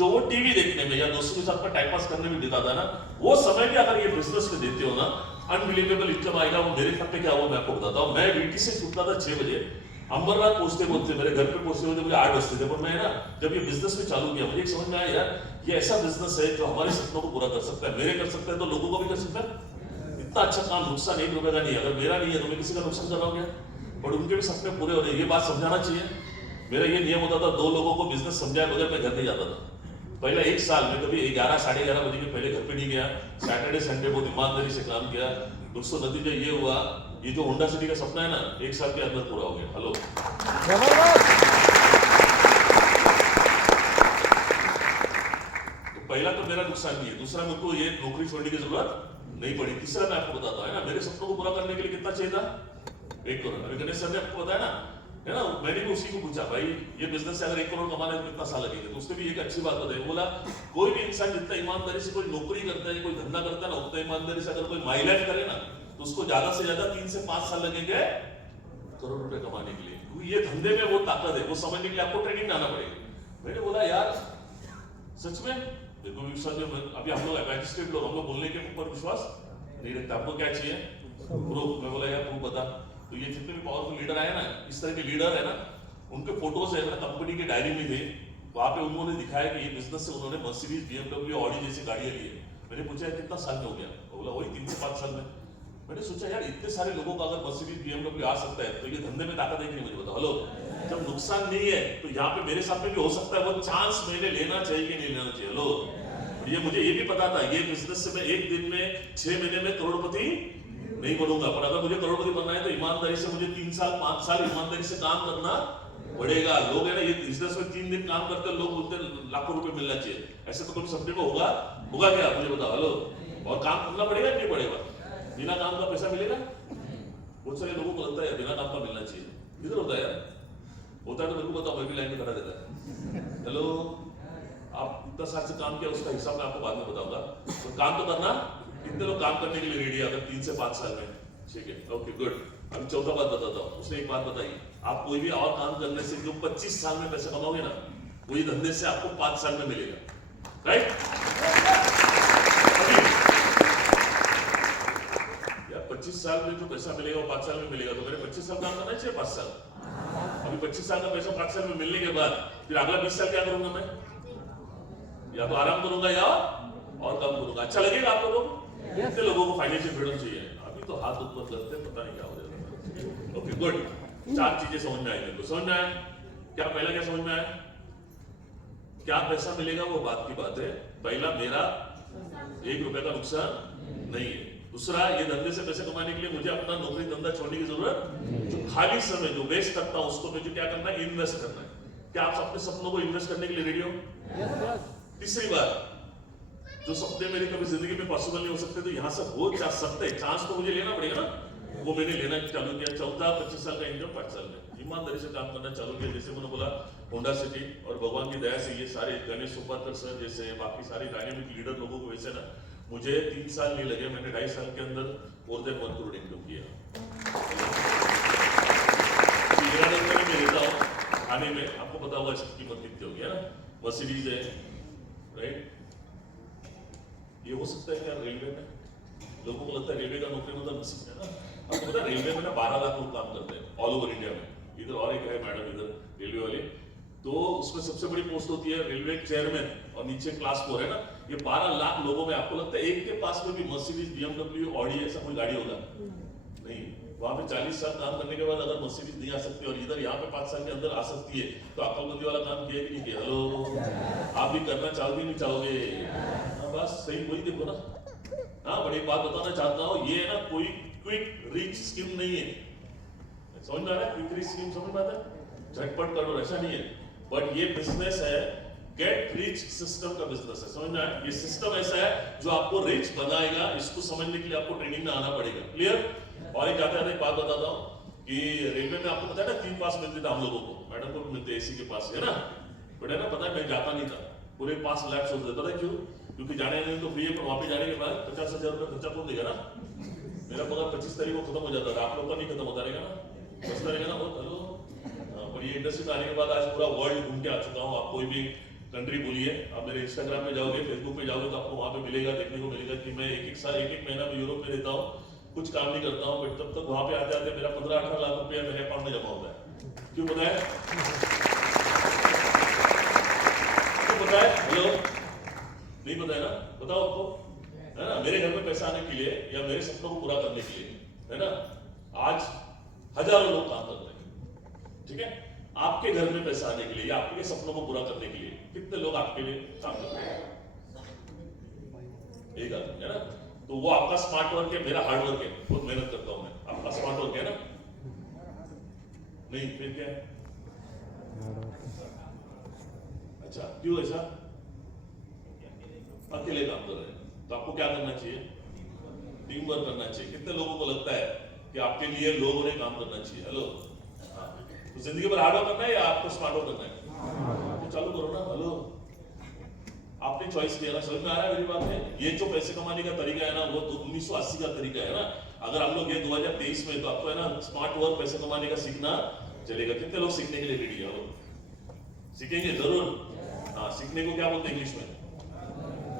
जो वो टीवी देखने में या दोस्तों के साथ में टाइम पास करने में बिताता ना, वो समय भी अगर ये बिजनेस में देते हो ना, अनबिलीवेबल इनकम आएगा। वो मेरे खाते क्या वो मैं आपको बताता हूँ। मैं ड्यूटी से छूटता था 6 बजे, अंबरनाथ पहुंचते पहुंचते मेरे घर पे पहुंचते मुझे 8 बजते थे। पर मैं ना जब ये बिजनेस में चालू किया, मुझे एक समझ में आया यार, ये ऐसा बिजनेस है जो हमारे सपनों को पूरा कर सकता है। मेरे कर सकता है तो लोगों को भी कर सकता है। इतना अच्छा काम नुकसान 1 रुपए का नहीं है। अगर मेरा नहीं है तो मैं किसी का नुकसान कर रहा हूँ क्या? और उनके भी सपने पूरे हो रहे हैं, ये बात समझाना चाहिए। मेरा ये नियम होता था, 2 लोगों को बिजनेस समझाए बगैर मैं घर नहीं जाता था। पहले 1 साल में कभी 11 साढ़े 11 बजे के पहले घर पे नहीं गया। सैटरडे संडे बहुत ईमानदारी से काम किया। दोस्तों नतीजा ये हुआ, ये जो होंडा सिटी का सपना है ना, 1 साल के अंदर पूरा हो गया। हेलो, तो पहला तो मेरा नुकसान नहीं है। दूसरा, मेरे को ये नौकरी छोड़ने की जरूरत नहीं पड़ी। तीसरा मैं आपको बताता हूँ, है ना, मेरे सपनों को पूरा करने के लिए कितना चाहिए था? 1 करोड़। अभी गणेश सर ने आपको बताया ना, है ना, मैंने भी उसी को पूछा, भाई ये बिजनेस से अगर 1 करोड़ कमाने में कितना साल लगेगा? तो उसने भी एक अच्छी बात बताई। बोला कोई भी इंसान जितना ईमानदारी से कोई नौकरी करता है, कोई धंधा करता है ना, उतना ईमानदारी से अगर कोई माई लाइफ करे ना, तो उसको ज्यादा से ज्यादा 3 से 5 साल लगेंगे करोड़ रुपए कमाने के लिए। क्योंकि ये धंधे में वो ताकत है, वो समझने के लिए आपको ट्रेनिंग में आना पड़ेगा। मैंने बोला यार सच में देखो विश्वास में, अभी हम लोग मैजिस्ट्रेट लोग, हम लोग बोलने के ऊपर विश्वास नहीं रखते। आपको क्या चाहिए? प्रूफ। मैं बोला यार प्रूफ बता। तो ये जितने भी पावरफुल लीडर आए ना, इस तरह के लीडर है ना, उनके फोटोज है ना, कंपनी की डायरी में थे। वहां पे उन्होंने दिखाया कि ये बिजनेस से उन्होंने मर्सिडीज, BMW, ऑडी जैसी गाड़ियां ली है। मैंने पूछा कितना साल में हो गया? बोला वही 3 से 5 साल में। मैंने सोचा यार इतने सारे लोगों का अगर मर्सिडीज, BMW आ सकता है, तो ये धंधे में ताकत है कि नहीं? मुझे बताओ। हेलो, जब नुकसान नहीं है तो यहाँ पे मेरे साथ में भी हो सकता है। वो चांस मैंने लेना चाहिए कि नहीं लेना चाहिए? हेलो, ये मुझे ये भी पता था, ये बिजनेस से मैं 1 दिन में 6 महीने में करोड़पति नहीं बनूंगा। पर अगर मुझे करोड़पति बनना है तो ईमानदारी से मुझे 3 साल 5 साल ईमानदारी से काम करना पड़ेगा। लोग है ना, ये बिजनेस में 3 दिन काम करते हैं, लोग बोलते हैं लाखों रुपए मिलना चाहिए। ऐसे तो कभी सपने को होगा क्या? मुझे बताओ। हेलो, और काम करना पड़ेगा कि नहीं पड़ेगा? बिना काम का पैसा मिलेगा? बहुत सारे लोगों को लगता है बिना काम का मिलना चाहिए। किधर होता है यार? होता है तो मेरे को बताओ, मैं भी लाइन में खड़ा रहता है। हेलो, आप इतना साल से काम किया, उसका हिसाब मैं आपको बाद में बताऊंगा। तो काम तो करना। कितने लोग काम करने के लिए रेडी है अगर 3 से 5 साल में? ठीक है, ओके गुड। अभी चौथा बात बताता हूँ। उसने एक बात बताई, आप कोई भी और काम करने से जो 25 साल में पैसा कमाओगे ना, वही धंधे से आपको 5 साल में मिलेगा। राइट? यार 25 साल में जो पैसा मिलेगा वो 5 साल में मिलेगा। तो मेरे 25 साल काम करना चाहिए 5 साल। अभी 25 साल का पैसा 5 साल में मिलने के बाद फिर अगला 20 साल क्या करूंगा मैं? या तो आराम करूंगा या और काम करूंगा। अच्छा लगेगा आप लोगों को? कितने लोगों को फाइनेंशियल फ्रीडम चाहिए? अभी तो हाथ ऊपर करते हैं, पता नहीं क्या हो जाएगा। Okay good. 4 चीजें समझ में आई मेरे को। समझ में आया क्या? पहला क्या समझ में आया? क्या पैसा मिलेगा वो बात की बात है। पहला, मेरा 1 रुपए का नुकसान नहीं है। दूसरा, ये धंधे से पैसे कमाने के लिए मुझे अपना नौकरी धंधा छोड़ने की जरूरत। जो खाली समय जो वेस्ट करता हूं उसको मुझे क्या करना है? इन्वेस्ट करना है। क्या आप अपने सपनों को इन्वेस्ट करने के लिए रेडी हो? तीसरी बात, जो सपने मेरे कभी जिंदगी में पॉसिबल नहीं हो सकते तो यहाँ से हो जा सकते, चांस तो मुझे लेना पड़ेगा ना, वो मैंने लेना चालू किया। चौथा, 25 साल का इनकम 5 साल में ईमानदारी से काम करना चालू किया। जैसे मैंने बोला, होंडा सिटी, और भगवान की दया से ये सारे गणेश सुपारकर सर जैसे बाकी सारे डायनेमिक लीडर लोगों को वैसे ना, मुझे 3 साल नहीं लगे, मैंने 2.5 साल के अंदर मोर देन 1 करोड़ इनकम किया। मैं लेता हूँ खाने में, आपको पता होगा इसकी कीमत कितनी होगी, है ना? मर्सिडीज है, राइट? ये हो सकता है क्या रेलवे में? लोगों को लगता है रेलवे का नौकरी मतलब नसीब है ना। आपको पता है रेलवे में ना 12 लाख लोग काम करते हैं ऑल ओवर इंडिया में। इधर और एक है मैडम, इधर रेलवे वाले, तो उसमें सबसे बड़ी पोस्ट होती है रेलवे चेयरमैन, और नीचे क्लास 4 है ना। ये 12 लाख लोगों में आपको लगता है एक के पास में भी मर्सिडीज, BMW, ऑडी ऐसा कोई गाड़ी होगा? नहीं। वहां पे 40 साल काम करने के बाद अगर मर्सिडीज नहीं आ सकती और इधर यहाँ पे 5 साल के अंदर आ सकती है, तो अक्लमंदी वाला काम किया कि नहीं किया? हेलो, आप भी करना चाहोगे नहीं चाहोगे? बस सही वही देखो ना। हाँ, बड़ी बात बताना चाहता हूँ, ये है ना कोई क्विक रिच स्कीम नहीं है। समझ में आ रहा है? क्विक रिच स्कीम समझ में आता है? झटपट करो, ऐसा नहीं है। बट ये बिजनेस है गेट रिच सिस्टम का बिजनेस है। समझ में आया? ये सिस्टम ऐसा है जो आपको रिच बनाएगा। इसको समझने के लिए आपको ट्रेनिंग में आना पड़ेगा। क्लियर? और एक आता है, एक बात बताता हूँ कि रेलवे में आपको पता है ना 3 पास मिलते थे हम लोगों को, मैडम को भी मिलते एसी के पास, है ना? बट है ना, पता है मैं जाता नहीं था, पूरे 5 लाख सोच देता था। क्यों? क्योंकि जाने नहीं तो फ्री है, पर वहां पे जाने के बाद 50,000 रुपये खर्चा कौन देगा ना? मेरा पगार 25 तारीख को खत्म हो जाता था। आप लोग का नहीं खत्म होता रहेगा ना? बचता रहेगा ना बहुत। हेलो, पर ये इंडस्ट्री में आने के बाद आज पूरा वर्ल्ड घूम के आ चुका हूँ। आप कोई भी कंट्री बोलिए, आप मेरे इंस्टाग्राम पे जाओगे, फेसबुक पे जाओगे तो आपको वहां पे मिलेगा, देखने को मिलेगा कि मैं एक एक महीना में यूरोप में रहता हूँ, कुछ काम नहीं करता हूँ, बट तब तक वहां पे आते आते मेरा 15-18 लाख रुपया मेरे अकाउंट में जमा होता है। क्यों पता है? क्यों पता है? हेलो, नहीं पता है ना? बताओ आपको, है ना? मेरे घर में पैसा आने के लिए या मेरे सपनों को पूरा करने के लिए, है ना, आज हजारों लोग काम कर रहे हैं, ठीक है? आपके घर में पैसा आने के लिए या आपके सपनों को पूरा करने के लिए कितने लोग आपके लिए काम कर रहे हैं? एक आदमी, है ना? तो वो आपका स्मार्ट वर्क है, मेरा हार्ड वर्क है, बहुत मेहनत करता हूं मैं, आपका स्मार्ट वर्क है ना? नहीं, फिर क्या है? अच्छा, क्यों ऐसा? अकेले काम कर रहे हैं, तो आपको क्या करना चाहिए? टीम वर्क करना चाहिए। कितने लोगों को लगता है कि आपके लिए लोगों ने काम करना चाहिए? हेलो, तो जिंदगी भर हार्ड वर्क करना है या आपको स्मार्ट वर्क करना है? तो चालू करो ना। हेलो, आपने चॉइस किया ना, समझ में आ रहा है मेरी बात है? ये जो पैसे कमाने का तरीका है ना, वो तो 1980 का तरीका है ना। अगर हम लोग ये 2023 में, तो आपको है ना स्मार्ट वर्क पैसे कमाने का सीखना चलेगा। कितने लोग सीखने के लिए रेडी है? सीखेंगे जरूर। हाँ, सीखने को क्या बोलते हैं इंग्लिश में?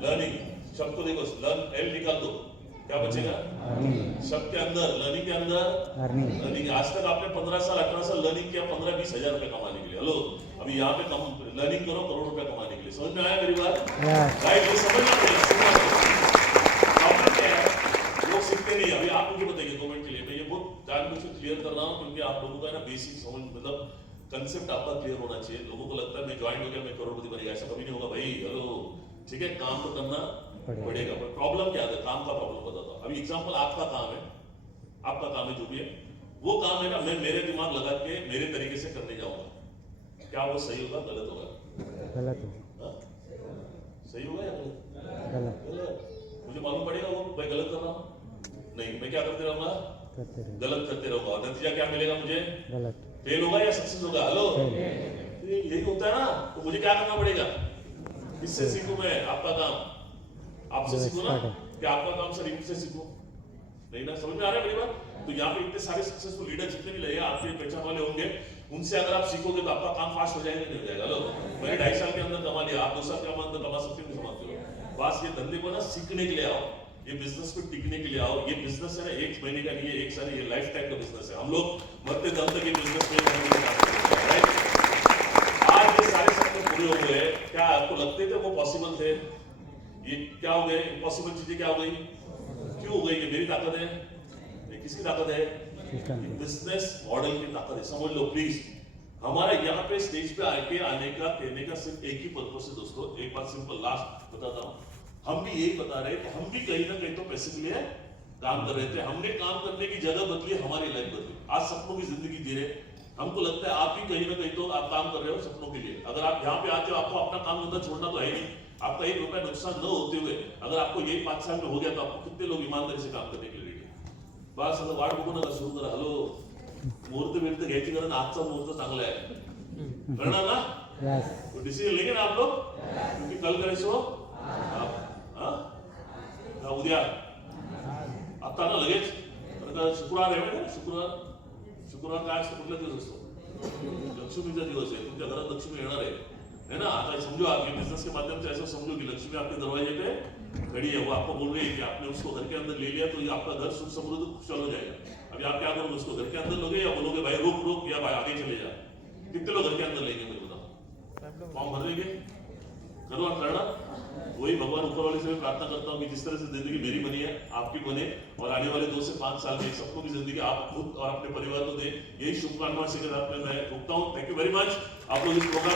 लर्निंग। शब्द को देखो, लर्न, एल निकाल दो, क्या बचेगा? शब्द के अंदर, लर्निंग के अंदर लर्निंग। आज तक आपने 15 साल 18 साल लर्निंग किया 15-20 हजार रुपए कमाने के लिए। हेलो, अभी यहाँ पे लर्निंग करो करोड़ रुपए कमाने के लिए। समझ में आया मेरी बात? राइट, ये समझना पड़ेगा। प्रॉब्लम क्या है? लोग सीखते नहीं। अभी आप मुझे बताइए 2 मिनट के लिए, मैं ये बहुत जानबूझ के क्लियर कर रहा हूँ क्योंकि आप लोगों का ना बेसिक समझ, मतलब कंसेप्ट आपका क्लियर होना चाहिए। लोगों को लगता है मैं ज्वाइन हो गया मैं करोड़पति बनेगा, ऐसा कभी नहीं होगा भाई। हेलो, ठीक है, काम तो करना पड़ेगा। पर प्रॉब्लम क्या है? काम का प्रॉब्लम बताता हूं। अभी एग्जांपल, आपका काम है, आपका काम है जो भी है, वो काम है ना, मैं मेरे दिमाग लगा के मेरे तरीके से करने जाऊंगा, क्या वो सही होगा गलत होगा? गलत होगा। सही होगा या गलत? गलत। मुझे मालूम पड़ेगा वो मैं गलत कर रहा हूं? नहीं, मैं क्या करते रहूंगा? गलत करते रहूंगा। नतीजा क्या मिलेगा मुझे? गलत। फेल होगा या सक्सेस होगा? हेलो, यही होता है ना। तो मुझे क्या करना पड़ेगा? इससे सीखूं मैं। आपका काम आपसे सीखो ना, कि आपका काम सर इनसे सीखो। नहीं ना, समझ में आ रहा है मेरी बात? तो यहाँ पे इतने सारे सक्सेसफुल लीडर जितने भी लगे आपके पहचान वाले होंगे, उनसे अगर आप सीखोगे तो आपका काम फास्ट हो जाएगा, नहीं हो जाएगा? लो, मैंने 2.5 साल के अंदर कमा लिया, आप 2 साल के अंदर कमा सकते हो, समझते हो? बस ये धंधे को ना सीखने के लिए आओ, ये बिजनेस पे टिकने के लिए आओ। ये बिजनेस है ना 1 महीने का नहीं है, 1 साल, ये लाइफ टाइम का बिजनेस है। हम लोग मरते दम तक ये बिजनेस में आज ये सारे सपने पूरे हो गए। क्या आपको लगते थे वो पॉसिबल थे? ये क्या हो गए? इम्पॉसिबल चीजें क्या हो गई? क्यों हो गई? ये मेरी ताकत है? ये किसकी ताकत है? बिजनेस मॉडल की ताकत है। समझ लो प्लीज। हमारा यहाँ पे स्टेज पे आके आने का कहने का सिर्फ एक ही पर्पस है दोस्तों। एक बात सिंपल लास्ट बताता हूँ, हम भी यही बता रहे कि हम भी कहीं ना कहीं तो पैसे के लिए काम कर रहे थे। हमने काम करने की जगह बदली, हमारी लाइफ बदली, आज सपनों की जिंदगी जी रहे। हमको लगता है आप भी कहीं ना कहीं तो आप काम कर रहे हो सपनों के लिए। अगर आप यहाँ पे आते हो, आपको अपना काम धंधा छोड़ना तो है नहीं। आपका 1 रुपया नुकसान न होते हुए अगर आपको यही 5 साल में हो गया तो आपको कितने लोग ईमानदारी से काम करने के लिए? बस आता वाट बघू नका, सुरू करा। हॅलो, मुहूर्त बिहूर्त घ्यायची गरज, आजचा मुहूर्त चांगला आहे, करणार ना? तो डिसीजन लेंगे ना आप लोग, क्योंकि कल करे सो उद्या, आता ना लगेच। शुक्रवार आहे ना, शुक्रवार काय असतं? कुठला दिवस असतो? लक्ष्मीचा दिवस आहे। तुमच्या घरात लक्ष्मी येणार है ना? आता समझो आपके बिजनेस के माध्यम से ऐसा समझो कि लक्ष्मी आपके दरवाजे पे खड़ी है, वो आपको बोल रही है कि आपने उसको घर के अंदर ले लिया तो ये आपका घर सुख समृद्ध खुशहाल हो जाएगा। अभी आप क्या करोगे? उसको घर के अंदर लोगे या बोलोगे भाई रुक रुक, या भाई आगे चले जा? कितने लोग घर के अंदर लेंगे मुझे बताओ? फॉर्म भर देंगे? करो आप करना। वही भगवान ऊपर वाले से मैं प्रार्थना करता हूँ कि जिस तरह से जिंदगी मेरी बनी है आपकी बने, और आने वाले 2 से 5 साल में सबको की जिंदगी आप खुद और अपने परिवार को दे। यही शुभकामनाओं से मैं रुकता हूँ। Thank you very much. आप लोग इस प्रोग्राम